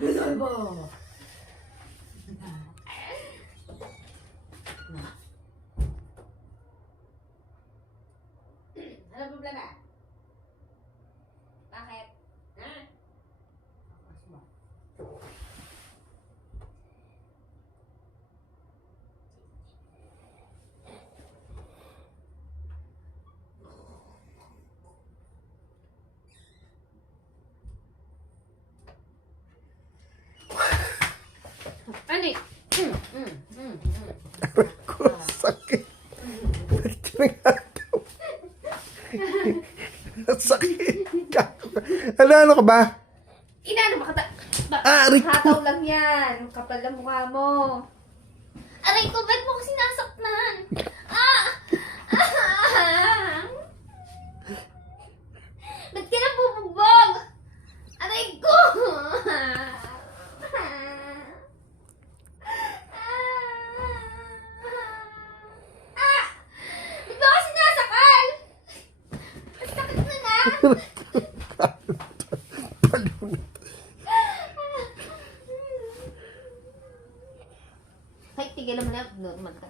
Rodolfo! Ano problema? Bakit? Ha? Ano eh? Aray ko, sakit. Ba't ginagawa? Sakit. Ano ka ba? Inaano ba kata? Aray ko. Hataw lang yan. Kapal ang mukha mo. Aray ko, ba't mo ko sinasaktan? Ah! Ah! Ba't ka nabubugbog? Aray ko! Ah! Ba't mo ko sinasakal? Ang sakit na na! Ay, tigilan mo na. Normal ka.